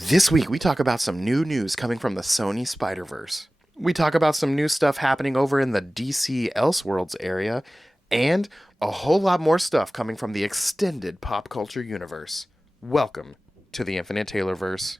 This week, we talk about some new news coming from the Sony Spiderverse. We talk about some new stuff happening over in the DC Elseworlds area, and a whole lot more stuff coming from the extended pop culture universe. Welcome to the Infinite Taylorverse.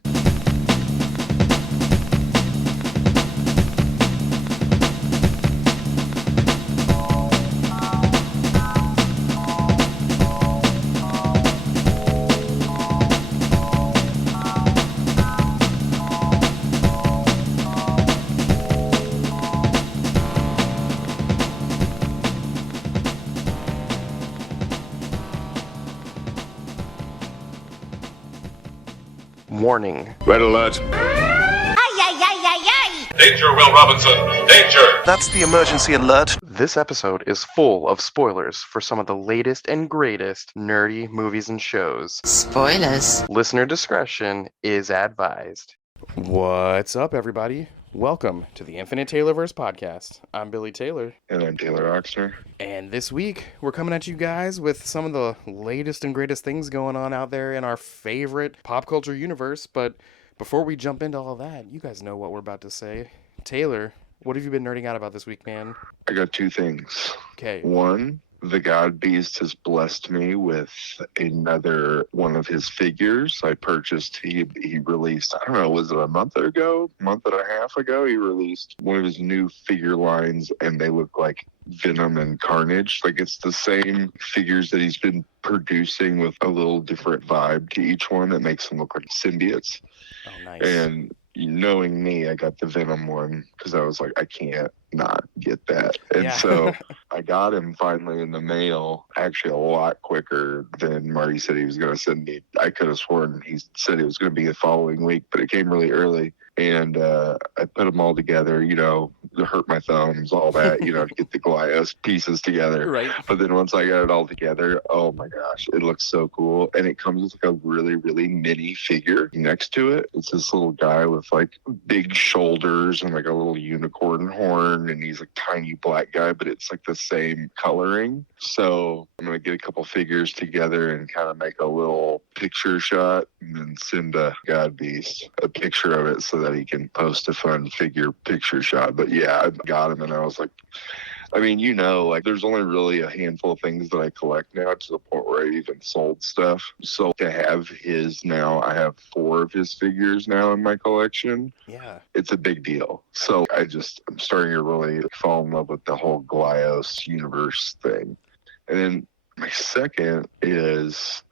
Warning. Red alert. Danger, Will Robinson! Danger! That's the emergency alert. This episode is full of spoilers for some of the latest and greatest nerdy movies and shows. Spoilers. Listener discretion is advised. What's up, everybody? Welcome to the Infinite Taylorverse podcast. I'm Billy Taylor. And I'm Taylor Oxner. And this week, we're coming at you guys with some of the latest and greatest things going on out there in our favorite pop culture universe. But before we jump into all that, you guys know what we're about to say. Taylor, what have you been nerding out about this week, man? I got two things. Okay. One, the God Beast has blessed me with another one of his figures. I purchased, he released, I don't know, was it a month and a half ago? He released one of his new figure lines, and they look like Venom and Carnage. Like, it's the same figures that he's been producing with a little different vibe to each one that makes them look like symbiotes. Oh, nice. And knowing me, I got the Venom one because I was like, I can't not get that. And so I got him finally in the mail, actually a lot quicker than Marty said he was going to send me. I could have sworn he said it was going to be the following week, but it came really early. And I put them all together, to hurt my thumbs, all that, to get the Goliath pieces together. Right. But then once I got it all together, oh my gosh, it looks so cool. And it comes with like a really, really mini figure next to it. It's this little guy with like big shoulders and like a little unicorn horn. And he's like tiny black guy, but it's like the same coloring. So I'm going to get a couple figures together and kind of make a little picture shot and then send a God Beast a picture of it so that he can post a fun figure picture shot. But yeah, I got him and I was like, I mean, like there's only really a handful of things that I collect now to the point where I even sold stuff. So to have his now, I have 4 of his figures now in my collection. Yeah. It's a big deal. So I'm starting to really fall in love with the whole Goliath universe thing. And then my second is,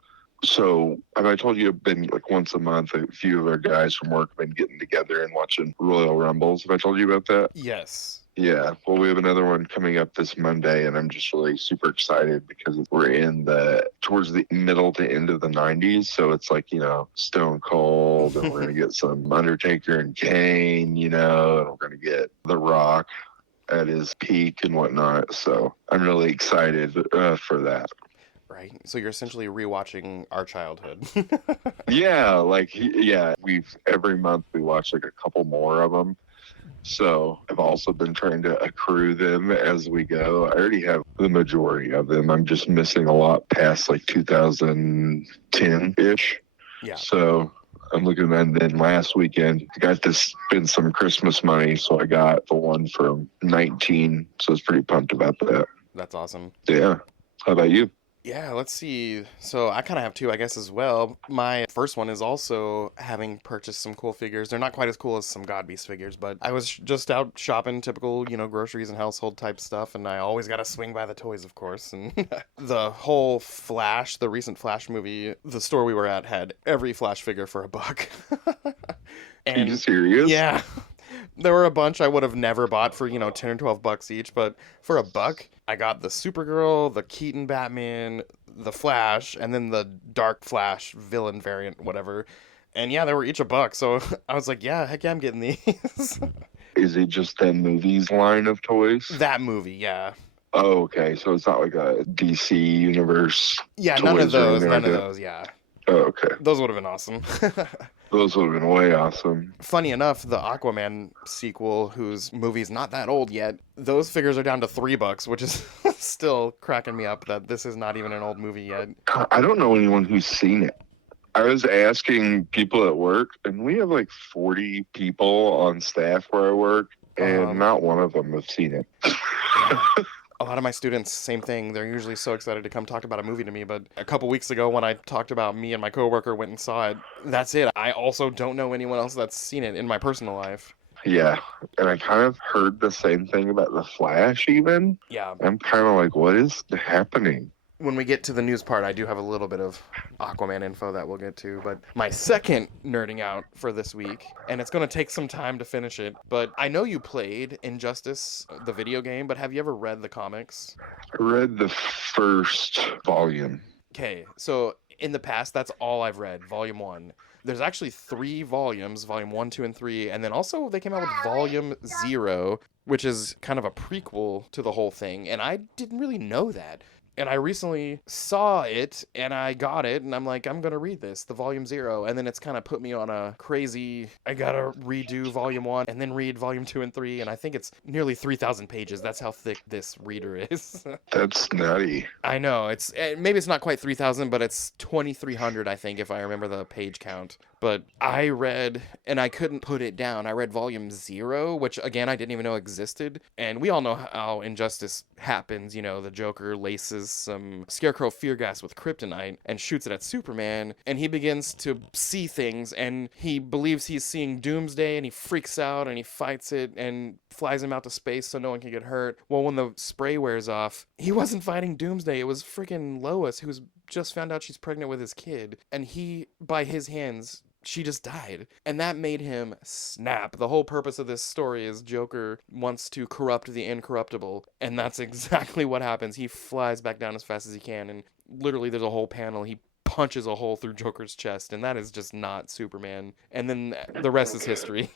so have I told you I've been like once a month, a few of our guys from work have been getting together and watching Royal Rumbles. Have I told you about that? Yes. Yeah, well, we have another one coming up this Monday, and I'm just really super excited because we're towards the middle to end of the 90s, so it's like, Stone Cold, and we're going to get some Undertaker and Kane, and we're going to get The Rock at his peak and whatnot, so I'm really excited for that. Right. So you're essentially rewatching our childhood. Yeah, every month we watch like a couple more of them. So I've also been trying to accrue them as we go. I already have the majority of them. I'm just missing a lot past like 2010-ish. Yeah. So I'm looking at that. And then last weekend, I got to spend some Christmas money. So I got the one from 19. So I was pretty pumped about that. That's awesome. Yeah. How about you? Yeah, let's see. So I kind of have 2, I guess, as well. My first one is also having purchased some cool figures. They're not quite as cool as some God Beast figures, but I was just out shopping typical, groceries and household type stuff, and I always got to swing by the toys, of course. And the whole Flash, the recent Flash movie, the store we were at had every Flash figure for $1. Are you serious? Yeah. There were a bunch I would have never bought for, $10 or $12 each, but for $1, I got the Supergirl, the Keaton Batman, the Flash, and then the Dark Flash villain variant, whatever. And yeah, they were each $1, so I was like, yeah, heck yeah, I'm getting these. Is it just that movies line of toys? That movie, yeah. Oh, okay. So it's not like a DC Universe. Yeah, none of those, yeah. Oh, okay. Those would have been awesome. Those would have been way awesome. Funny enough, the Aquaman sequel, whose movie's not that old yet, those figures are down to $3, which is still cracking me up that this is not even an old movie yet. I don't know anyone who's seen it. I was asking people at work, and we have like 40 people on staff where I work, and not one of them have seen it. Yeah. A lot of my students, same thing. They're usually so excited to come talk about a movie to me. But a couple weeks ago, when I talked about me and my coworker went and saw it, that's it. I also don't know anyone else that's seen it in my personal life. Yeah, and I kind of heard the same thing about The Flash even. Yeah. I'm kind of like, what is happening? When we get to the news part, I do have a little bit of Aquaman info that we'll get to. But my second nerding out for this week, and it's going to take some time to finish it, but I know you played Injustice, the video game, but have you ever read the comics? I read the first volume. Okay, so in the past, that's all I've read, volume 1. There's actually 3 volumes, volume 1, 2, and 3, and then also they came out with volume 0, which is kind of a prequel to the whole thing, and I didn't really know that. And I recently saw it, and I got it, and I'm like, I'm going to read this, the volume 0. And then it's kind of put me on a crazy, I got to redo volume 1, and then read volume 2 and 3. And I think it's nearly 3,000 pages. That's how thick this reader is. That's nutty. I know. Maybe it's not quite 3,000, but it's 2,300, I think, if I remember the page count. But I read, and I couldn't put it down. I read volume 0, which, again, I didn't even know existed. And we all know how Injustice happens. You know, the Joker laces some Scarecrow fear gas with kryptonite and shoots it at Superman. And he begins to see things, and he believes he's seeing Doomsday, and he freaks out, and he fights it, and flies him out to space so no one can get hurt. Well, when the spray wears off, he wasn't fighting Doomsday. It was freaking Lois, who's just found out she's pregnant with his kid. And he, by his hands, she just died. And that made him snap. The whole purpose of this story is Joker wants to corrupt the incorruptible. And that's exactly what happens. He flies back down as fast as he can. And literally there's a whole panel. He punches a hole through Joker's chest. And that is just not Superman. And then the rest is history.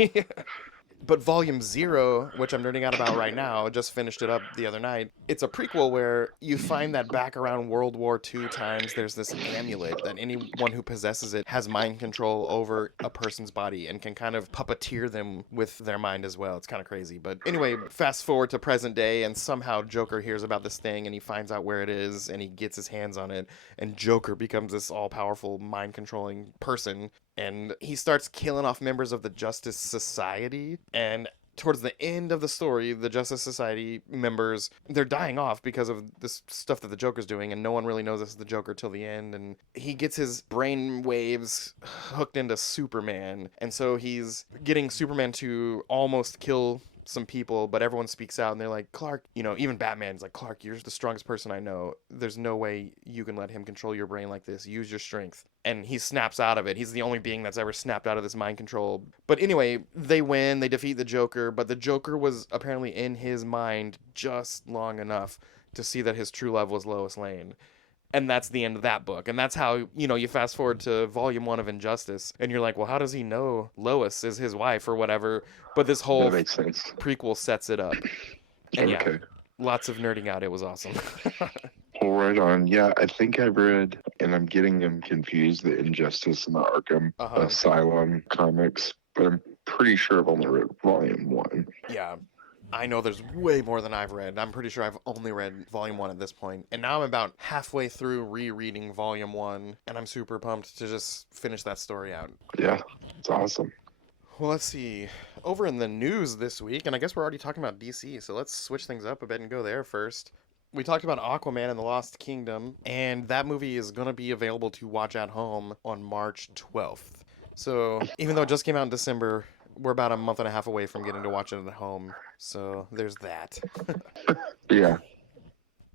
But Volume 0, which I'm nerding out about right now, just finished it up the other night. It's a prequel where you find that back around World War II times, there's this amulet that anyone who possesses it has mind control over a person's body and can kind of puppeteer them with their mind as well. It's kind of crazy. But anyway, fast forward to present day, and somehow Joker hears about this thing, and he finds out where it is, and he gets his hands on it, and Joker becomes this all-powerful, mind-controlling person. And he starts killing off members of the Justice Society. And towards the end of the story, the Justice Society members, they're dying off because of this stuff that the Joker's doing. And no one really knows this is the Joker till the end. And he gets his brain waves hooked into Superman. And so he's getting Superman to almost kill some people, but everyone speaks out and they're like, Clark, you know, even Batman's like, Clark, you're the strongest person I know. There's no way you can let him control your brain like this. Use your strength. And he snaps out of it. He's the only being that's ever snapped out of this mind control. But anyway, they win. They defeat the Joker, but the Joker was apparently in his mind just long enough to see that his true love was Lois Lane. And that's the end of that book. And that's how, you know, you fast forward to volume 1 of Injustice, and you're like, well, how does he know Lois is his wife or whatever? But this whole prequel sets it up. And yeah, lots of nerding out. It was awesome. Well, right on. Yeah, I think I've read, and I'm getting them confused, the Injustice and the Arkham Asylum comics, but I'm pretty sure I've only read volume 1. Yeah. I know there's way more than I've read. I'm pretty sure I've only read volume 1 at this point. And now I'm about halfway through rereading volume 1, and I'm super pumped to just finish that story out. Yeah, it's awesome. Well, let's see. Over in the news this week, and I guess we're already talking about DC, so let's switch things up a bit and go there first. We talked about Aquaman and the Lost Kingdom, and that movie is going to be available to watch at home on March 12th. So even though it just came out in December, we're about a month and a half away from getting to watch it at home. So there's that. Yeah.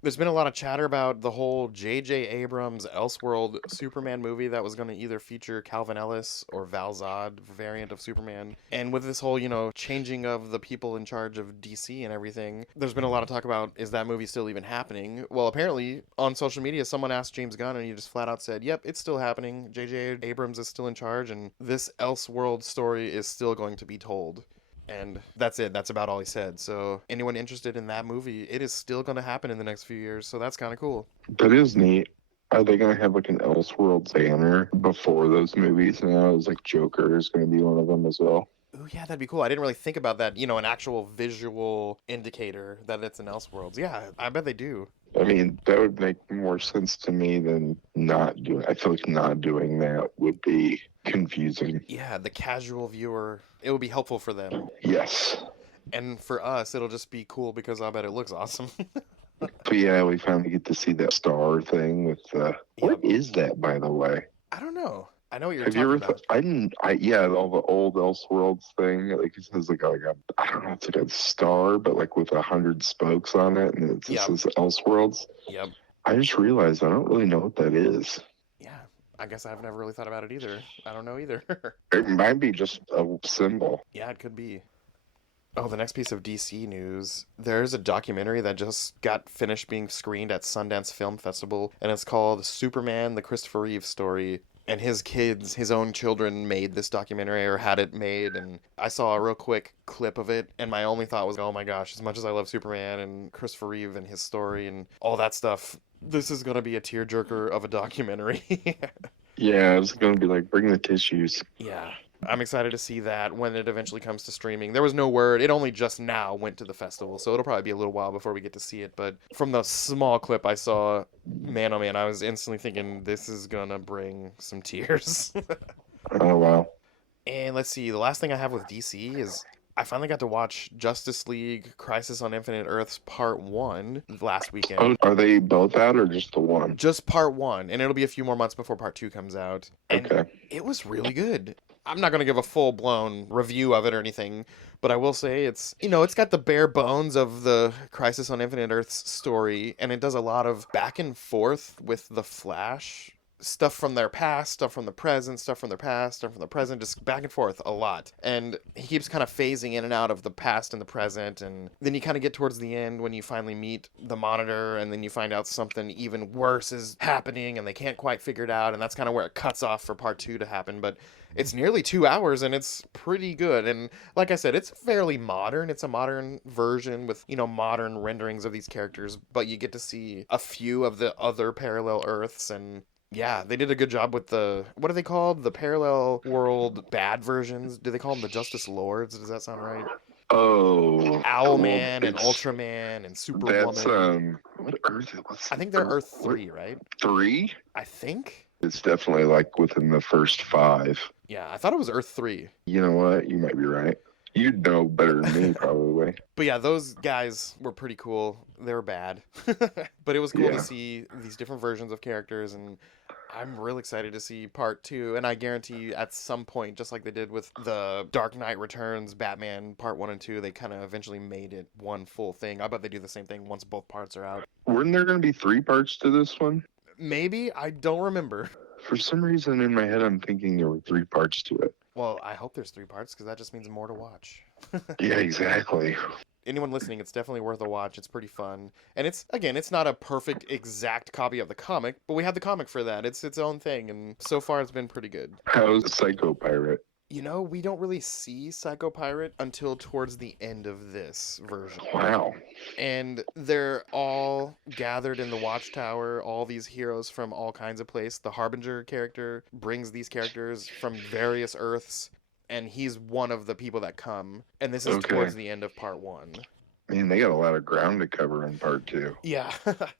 There's been a lot of chatter about the whole J.J. Abrams Elseworld Superman movie that was going to either feature Calvin Ellis or Val Zod variant of Superman. And with this whole, you know, changing of the people in charge of DC and everything, there's been a lot of talk about, is that movie still even happening? Well, apparently on social media, someone asked James Gunn and he just flat out said, yep, it's still happening. J.J. Abrams is still in charge and this Elseworld story is still going to be told. And that's it. That's about all he said. So anyone interested in that movie, it is still going to happen in the next few years. So that's kind of cool. That is neat. Are they going to have like an Elseworlds banner before those movies now? It's like Joker is going to be one of them as well. Ooh, yeah, that'd be cool. I didn't really think about that. You know, an actual visual indicator that it's an Elseworlds. Yeah, I bet they do. I mean, that would make more sense to me than not doing. I feel like not doing that would be confusing. Yeah, the casual viewer, it would be helpful for them. Yes. And for us, it'll just be cool because I bet it looks awesome. But yeah, we finally get to see that star thing with what Yep. is that, by the way? I don't know. I know what you're Have you talking ever about. I didn't yeah, all the old Elseworlds thing, like it says like a I don't know, it's like a star, but like with 100 spokes on it, and it just Yep. says Elseworlds. Yep. I just realized I don't really know what that is. Yeah. I guess I've never really thought about it either. I don't know either. It might be just a symbol. Yeah, it could be. Oh, the next piece of DC news. There's a documentary that just got finished being screened at Sundance Film Festival, and it's called Superman, the Christopher Reeve Story. And his kids, his own children, made this documentary or had it made. And I saw a real quick clip of it, and my only thought was, oh my gosh, as much as I love Superman and Christopher Reeve and his story and all that stuff, this is going to be a tearjerker of a documentary. Yeah, I was gonna be like, bring the tissues. Yeah. I'm excited to see that when it eventually comes to streaming. There was no word. It only just now went to the festival, so it'll probably be a little while before we get to see it. But from the small clip I saw, man, oh man, I was instantly thinking this is gonna bring some tears. Oh wow. And let's see, the last thing I have with DC is I finally got to watch Justice League Crisis on Infinite Earths Part 1 last weekend. Oh, are they both out or just the one? Just Part 1, and it'll be a few more months before Part 2 comes out. And Okay. it was really good. I'm not going to give a full-blown review of it or anything, but I will say it's, you know, it's got the bare bones of the Crisis on Infinite Earths story, and it does a lot of back and forth with the Flash. Stuff from their past, stuff from the present, stuff from their past, stuff from the present, just back and forth a lot. And he keeps kind of phasing in and out of the past and the present, and then you kind of get towards the end when you finally meet the Monitor, and then you find out something even worse is happening, and they can't quite figure it out, and that's kind of where it cuts off for Part 2 to happen. But it's nearly 2 hours, and it's pretty good. And like I said, it's fairly modern. It's a modern version with, you know, modern renderings of these characters, but you get to see a few of the other parallel Earths, and yeah, they did a good job with the, what are they called? The parallel world bad versions? Do they call them the Justice Lords? Does that sound right? Oh, Owlman and it's- Ultraman and Superwoman. That's what Earth? What's I think they're Earth 3, right? 3? I think? It's definitely like within the first 5. Yeah, I thought it was Earth 3. You know what? You might be right. You'd know better than me, probably. But yeah, those guys were pretty cool. They were bad. But it was cool Yeah. to see these different versions of characters, and I'm real excited to see Part 2. And I guarantee at some point, just like they did with the Dark Knight Returns Batman Part 1 and 2, they kind of eventually made it one full thing. I bet they do the same thing once both parts are out. Weren't there going to be 3 parts to this one? Maybe? I don't remember. For some reason in my head, I'm thinking there were 3 parts to it. Well, I hope there's 3 parts, because that just means more to watch. Yeah, exactly. Anyone listening, it's definitely worth a watch. It's pretty fun. And it's, again, it's not a perfect, exact copy of the comic, but we have the comic for that. It's its own thing, and so far it's been pretty good. How's Psycho Pirate? You know, we don't really see Psycho Pirate until towards the end of this version. Wow. And they're all gathered in the Watchtower, all these heroes from all kinds of places. The Harbinger character brings these characters from various Earths, and he's one of the people that come. And this is Okay. towards the end of Part 1. Man, they got a lot of ground to cover in part 2. Yeah,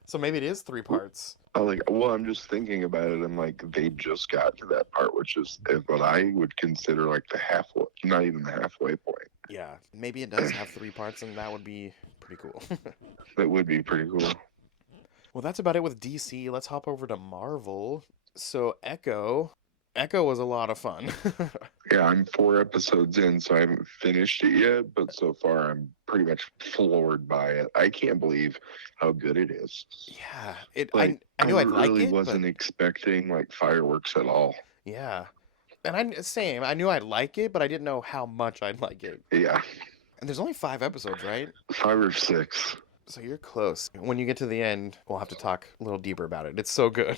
so maybe it is 3 parts. I'm just thinking about it. I'm like, they just got to that part, which is what I would consider like the halfway, not even the halfway point. Yeah, maybe it does have 3 parts, and that would be pretty cool. That would be pretty cool. Well, that's about it with DC. Let's hop over to Marvel. So Echo was a lot of fun. Yeah, I'm 4 episodes in, so I haven't finished it yet, but so far I'm pretty much floored by it. I can't believe how good it is. Yeah, Like, I knew I'd like really it, wasn't but expecting like fireworks at all. yeah. And I knew I'd like it, but I didn't know how much I'd like it. Yeah, And there's only 5 episodes, right? 5 or 6. So you're close. When you get to the end, we'll have to talk a little deeper about it. It's so good.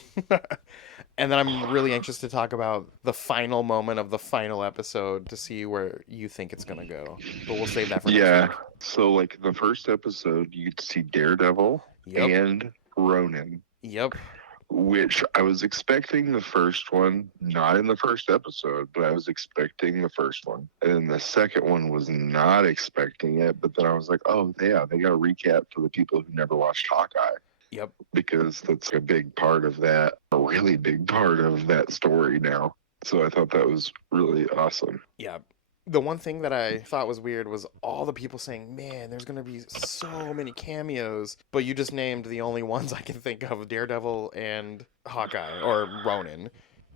And then I'm really anxious to talk about the final moment of the final episode to see where you think it's going to go. But we'll save that for next Yeah. week. So like the first episode, you get to see Daredevil Yep. and Ronin. Yep. which I was expecting the first one, not in the first episode, but I was expecting the first one. And then the second one was not expecting it, but then I was like, oh, yeah, they got a recap for the people who never watched Hawkeye. Yep. Because that's a big part of that, a really big part of that story now. So I thought that was really awesome. Yeah. The one thing that I thought was weird was all the people saying, man, there's going to be so many cameos, but you just named the only ones I can think of, Daredevil and Hawkeye, or Ronin.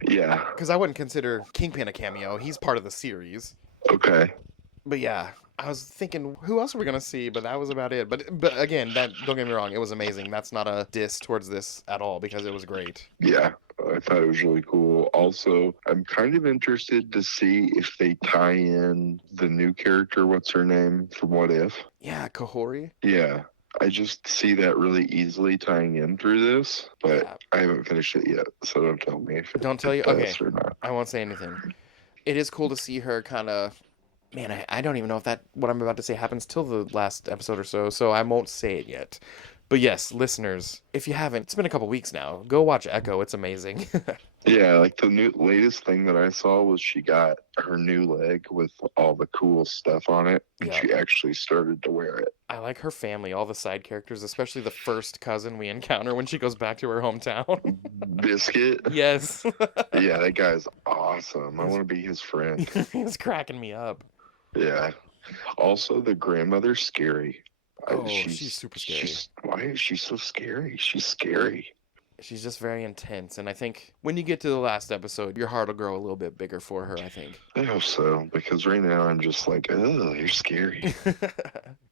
Yeah. Because I wouldn't consider Kingpin a cameo. He's part of the series. Okay. But yeah, I was thinking, who else are we going to see? But that was about it. But again, don't get me wrong, it was amazing. That's not a diss towards this at all, because it was great. Yeah. I thought it was really cool. Also, I'm kind of interested to see if they tie in the new character, what's her name, from What If? Yeah, Kahori. Yeah. I just see that really easily tying in through this, but Yeah. I haven't finished it yet, so don't tell me if Don't tell you? it Okay. does or not. I won't say anything. It is cool to see her kind of... Man, I don't even know if what I'm about to say happens till the last episode or so I won't say it yet. But yes, listeners, if you haven't, it's been a couple weeks now. Go watch Echo. It's amazing. Yeah, like the latest thing that I saw was she got her new leg with all the cool stuff on it, and Yeah. she actually started to wear it. I like her family, all the side characters, especially the first cousin we encounter when she goes back to her hometown. Biscuit? Yes. Yeah, that guy's awesome. I want to be his friend. He's cracking me up. Yeah. Also, the grandmother's scary. Oh, she's super scary. Why is she so scary? She's scary. She's just very intense, and I think when you get to the last episode, your heart will grow a little bit bigger for her, I think. I hope so, because right now I'm just like, oh, you're scary.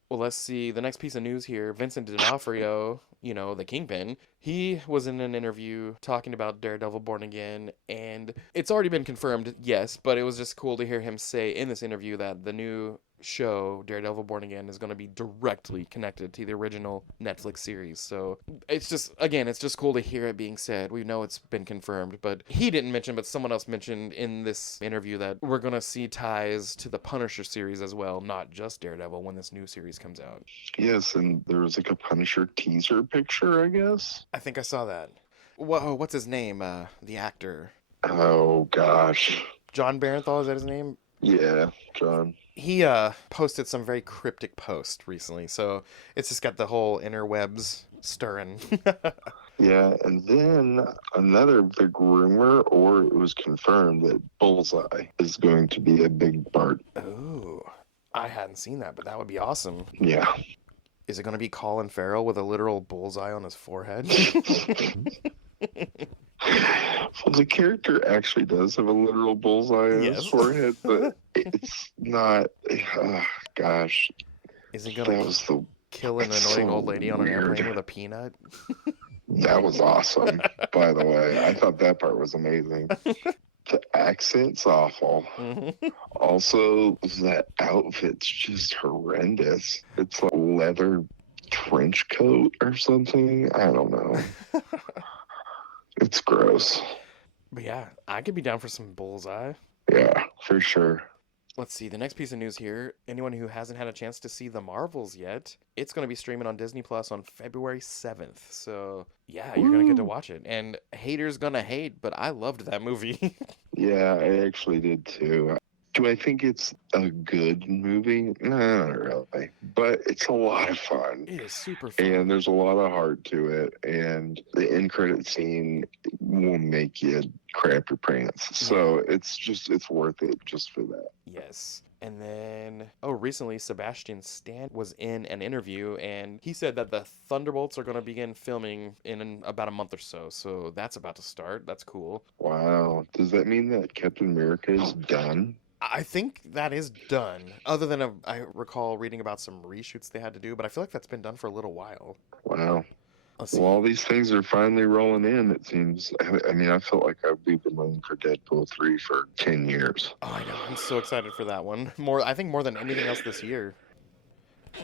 Well, let's see. The next piece of news here, Vincent D'Onofrio, the Kingpin, he was in an interview talking about Daredevil Born Again, and it's already been confirmed, yes, but it was just cool to hear him say in this interview that the new show, Daredevil Born Again, is going to be directly connected to the original Netflix series. So it's just cool to hear it being said. We know it's been confirmed, but he didn't mention, but someone else mentioned in this interview that we're going to see ties to the Punisher series as well, not just Daredevil, when this new series comes out. Yes, and there was like a Punisher teaser picture, I guess. I think I saw that. What's his name? The actor. Oh, gosh. John Barenthal, is that his name? Yeah, John. He posted some very cryptic post recently, so it's just got the whole interwebs stirring. Yeah, and then another big rumor, or it was confirmed, that Bullseye is going to be a big part. Ooh, I hadn't seen that, but that would be awesome. Yeah. Is it going to be Colin Farrell with a literal bullseye on his forehead? Well, the character actually does have a literal bullseye on his forehead, but it's not. Gosh. Is he going to kill an annoying old lady on an airplane with a peanut? That was awesome, by the way. I thought that part was amazing. The accent's awful. Mm-hmm. Also, that outfit's just horrendous. It's like a leather trench coat or something. I don't know. It's gross. But yeah, I could be down for some bullseye. Yeah, for sure. Let's see, the next piece of news here. Anyone who hasn't had a chance to see The Marvels yet, it's going to be streaming on Disney Plus on February 7th. So, yeah, you're going to get to watch it. And haters going to hate, but I loved that movie. Yeah, I actually did too. Do I think it's a good movie? No, not really. But it's a lot of fun. It is super fun. And there's a lot of heart to it. And the end credit scene will make you crap your pants. So it's worth it just for that. Yes. And then, recently Sebastian Stan was in an interview, and he said that the Thunderbolts are going to begin filming in about a month or so. So that's about to start. That's cool. Wow. Does that mean that Captain America is done? I think that is done. Other than I recall reading about some reshoots they had to do, but I feel like that's been done for a little while. Wow. Let's see. Well, all these things are finally rolling in, it seems. I mean, I felt like we've been waiting for Deadpool 3 for 10 years. Oh, I know. I'm so excited for that one. I think more than anything else this year.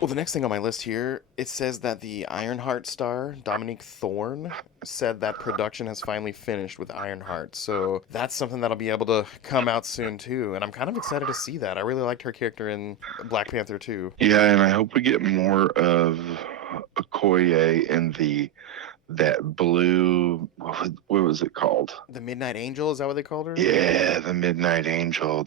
Well, the next thing on my list here, it says that the Ironheart star, Dominique Thorne, said that production has finally finished with Ironheart. So that's something that'll be able to come out soon, too. And I'm kind of excited to see that. I really liked her character in Black Panther, too. Yeah, and I hope we get more of Okoye in the that blue, what was it called? The Midnight Angel, is that what they called her? Yeah, the Midnight Angel.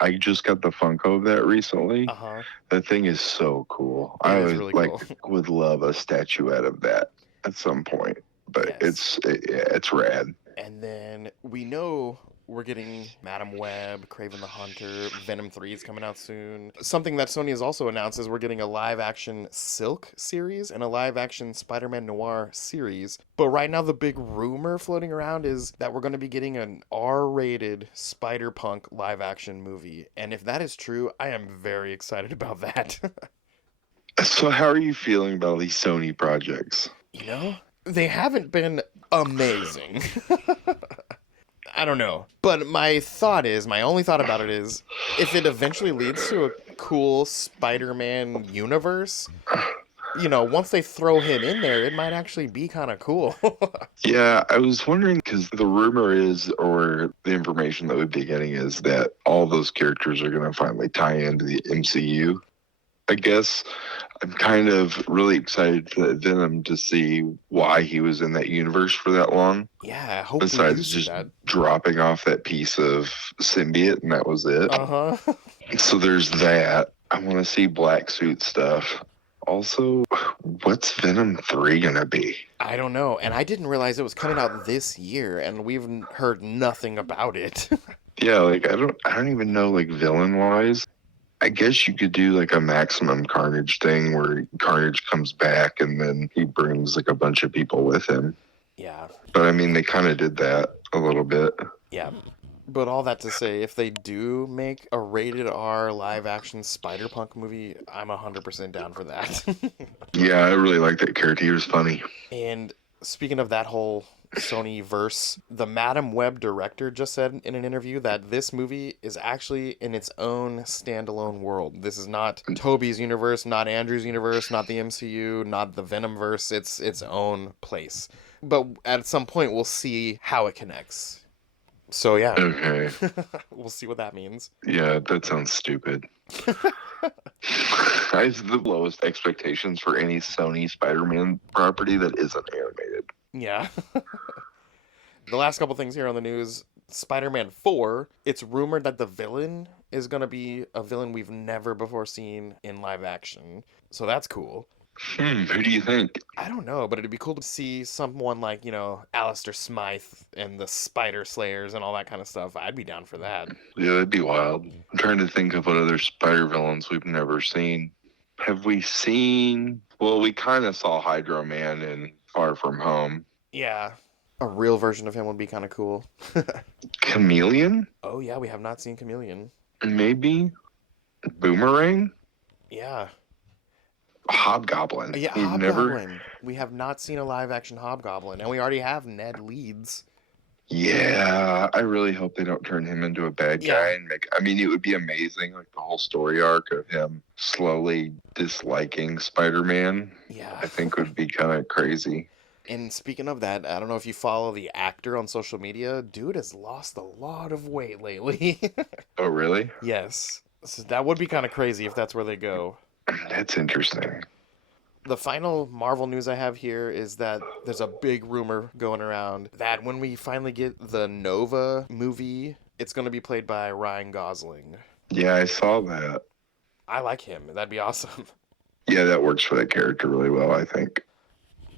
I just got the Funko of that recently. Uh-huh. That thing is so cool. It I is always really like cool. would love a statuette of that at some point. But Yes. it's rad. And then we know we're getting Madam Web, Kraven the Hunter, Venom 3 is coming out soon. Something that Sony has also announced is we're getting a live-action Silk series and a live-action Spider-Man Noir series. But right now the big rumor floating around is that we're going to be getting an R-rated Spider-Punk live-action movie. And if that is true, I am very excited about that. So how are you feeling about these Sony projects? You know, they haven't been amazing. I don't know. But my only thought about it is, if it eventually leads to a cool Spider-Man universe, once they throw him in there, it might actually be kind of cool. Yeah, I was wondering because the rumor is, or the information that we'd be getting is that all those characters are going to finally tie into the MCU. I guess I'm kind of really excited for Venom to see why he was in that universe for that long. Yeah, I hope we do Besides see just that. dropping off that piece of symbiote and that was it. Uh-huh. So there's that. I want to see black suit stuff. Also, what's Venom 3 gonna be? I don't know. And I didn't realize it was coming out this year, and we've heard nothing about it. Yeah, like I don't even know like villain wise. I guess you could do like a Maximum Carnage thing where Carnage comes back and then he brings like a bunch of people with him. Yeah. But I mean, they kind of did that a little bit. Yeah. But all that to say, if they do make a rated R live action Spider-Punk movie, I'm 100% down for that. Yeah, I really like that character. He was funny. And speaking of that whole Sony verse, the Madam Web director just said in an interview that this movie is actually in its own standalone world. This is not Toby's universe, not Andrew's universe, not the MCU, not the Venomverse. It's its own place. But at some point, we'll see how it connects. So yeah, Okay. we'll see what that means. Yeah, that sounds stupid. I have the lowest expectations for any Sony Spider-Man property that isn't animated. Yeah. The last couple things here on the news, Spider-Man 4, it's rumored that the villain is going to be a villain we've never before seen in live action. So that's cool. Who do you think? I don't know, but it'd be cool to see someone like, Alistair Smythe and the Spider Slayers and all that kind of stuff. I'd be down for that. Yeah, that'd be wild. I'm trying to think of what other spider villains we've never seen. Have we seen... Well, we kind of saw Hydro Man in Far From Home. Yeah. A real version of him would be kind of cool. Chameleon? Oh, yeah, we have not seen Chameleon. Maybe? Boomerang? Yeah. Hobgoblin. Yeah, We've Hobgoblin. We have not seen a live-action Hobgoblin, and we already have Ned Leeds. Yeah, I really hope they don't turn him into a bad guy and make... I mean, it would be amazing, like the whole story arc of him slowly disliking Spider-Man. Yeah. I think would be kind of crazy. And speaking of that, I don't know if you follow the actor on social media. Dude has lost a lot of weight lately. Oh, really? Yes. So that would be kind of crazy if that's where they go. That's interesting. The final Marvel news I have here is that there's a big rumor going around that when we finally get the Nova movie, it's going to be played by Ryan Gosling. Yeah, I saw that. I like him. That'd be awesome. Yeah, that works for that character really well, I think.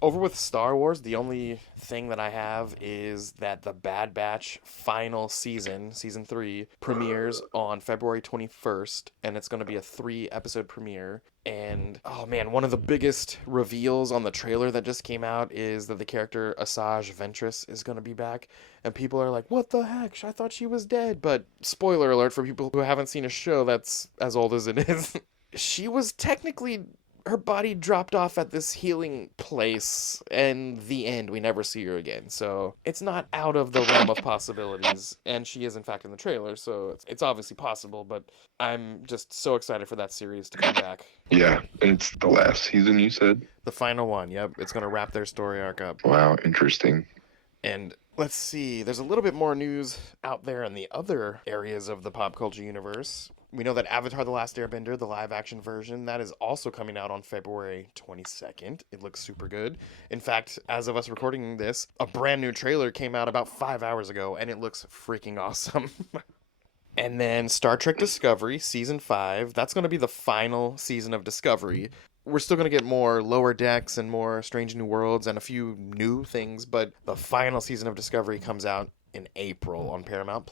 Over with Star Wars, the only thing that I have is that the Bad Batch final season 3, premieres on February 21st, and it's going to be a 3-episode premiere. And, oh man, one of the biggest reveals on the trailer that just came out is that the character Asajj Ventress is going to be back. And people are like, what the heck? I thought she was dead. But spoiler alert for people who haven't seen a show that's as old as it is. She was technically... Her body dropped off at this healing place, and the end, we never see her again. So it's not out of the realm of possibilities, and she is in fact in the trailer, so it's obviously possible, but I'm just so excited for that series to come back. Yeah, and it's the last season, you said? The final one, yep. It's going to wrap their story arc up. Wow, interesting. And let's see, there's a little bit more news out there in the other areas of the pop culture universe. We know that Avatar: The Last Airbender, the live-action version, that is also coming out on February 22nd. It looks super good. In fact, as of us recording this, a brand new trailer came out about 5 hours ago, and it looks freaking awesome. And then Star Trek Discovery, Season 5. That's going to be the final season of Discovery. We're still going to get more Lower Decks and more Strange New Worlds and a few new things, but the final season of Discovery comes out in April on Paramount+.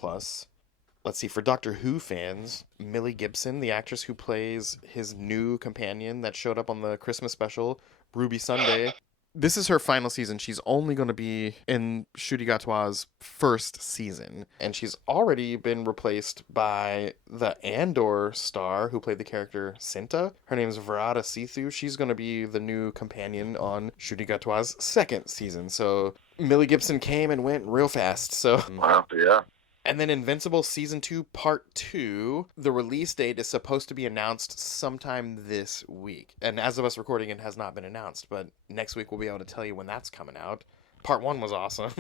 Let's see, for Doctor Who fans, Millie Gibson, the actress who plays his new companion that showed up on the Christmas special, Ruby Sunday, this is her final season. She's only going to be in Ncuti Gatwa's first season, and she's already been replaced by the Andor star who played the character Cinta. Her name is Varada Sithu. She's going to be the new companion on Ncuti Gatwa's second season. So Millie Gibson came and went real fast. So Wow, yeah. And then Invincible Season 2 Part 2, the release date is supposed to be announced sometime this week. And as of us recording, it has not been announced, but next week we'll be able to tell you when that's coming out. Part 1 was awesome.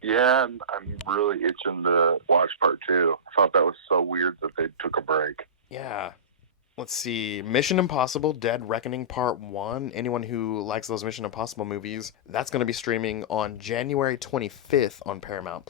Yeah, I'm really itching to watch part 2. I thought that was so weird that they took a break. Yeah. Let's see. Mission Impossible Dead Reckoning Part 1. Anyone who likes those Mission Impossible movies, that's going to be streaming on January 25th on Paramount+.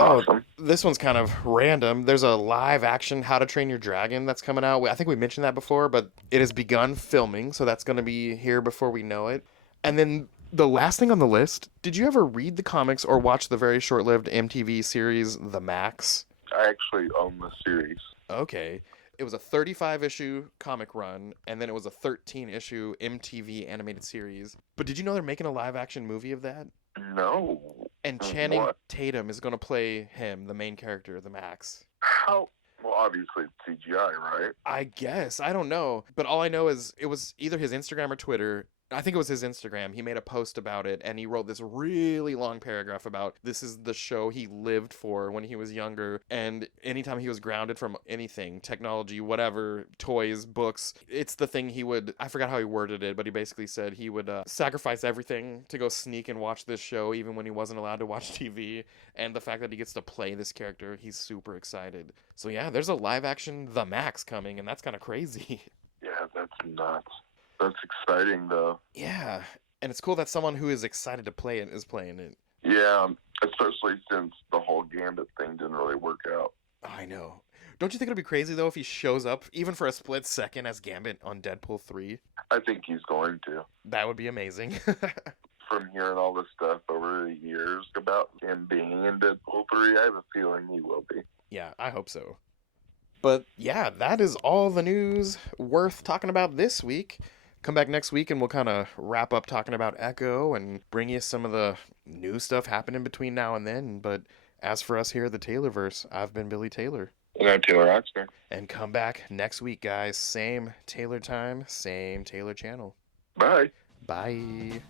Awesome. Oh, this one's kind of random. There's a live action How to Train Your Dragon that's coming out. I think we mentioned that before, but it has begun filming, so that's going to be here before we know it. And then the last thing on the list, did you ever read the comics or watch the very short-lived MTV series The Max? I actually own the series. Okay. It was a 35-issue comic run, and then it was a 13-issue MTV animated series. But did you know they're making a live-action movie of that? No. And Channing What? Tatum is going to play him, the main character, the Max. How? Well, obviously it's CGI, right? I guess. I don't know. But all I know is it was either his Instagram or Twitter. I think it was his Instagram. He made a post about it, and he wrote this really long paragraph about this is the show he lived for when he was younger, and anytime he was grounded from anything, technology, whatever, toys, books, it's the thing he would, I forgot how he worded it, but he basically said he would sacrifice everything to go sneak and watch this show, even when he wasn't allowed to watch TV, and the fact that he gets to play this character, he's super excited. So yeah, there's a live action The Max coming, and that's kind of crazy. Yeah, that's nuts. That's exciting, though. Yeah, and it's cool that someone who is excited to play it is playing it. Yeah, especially since the whole Gambit thing didn't really work out. I know. Don't you think it'd be crazy, though, if he shows up, even for a split second, as Gambit on Deadpool 3? I think he's going to. That would be amazing. From hearing all this stuff over the years about him being in Deadpool 3, I have a feeling he will be. Yeah, I hope so. But yeah, that is all the news worth talking about this week. Come back next week and we'll kind of wrap up talking about Echo and bring you some of the new stuff happening between now and then. But as for us here at the Taylorverse, I've been Billy Taylor. And I'm Taylor Oxner. And come back next week, guys. Same Taylor time, same Taylor channel. Bye. Bye.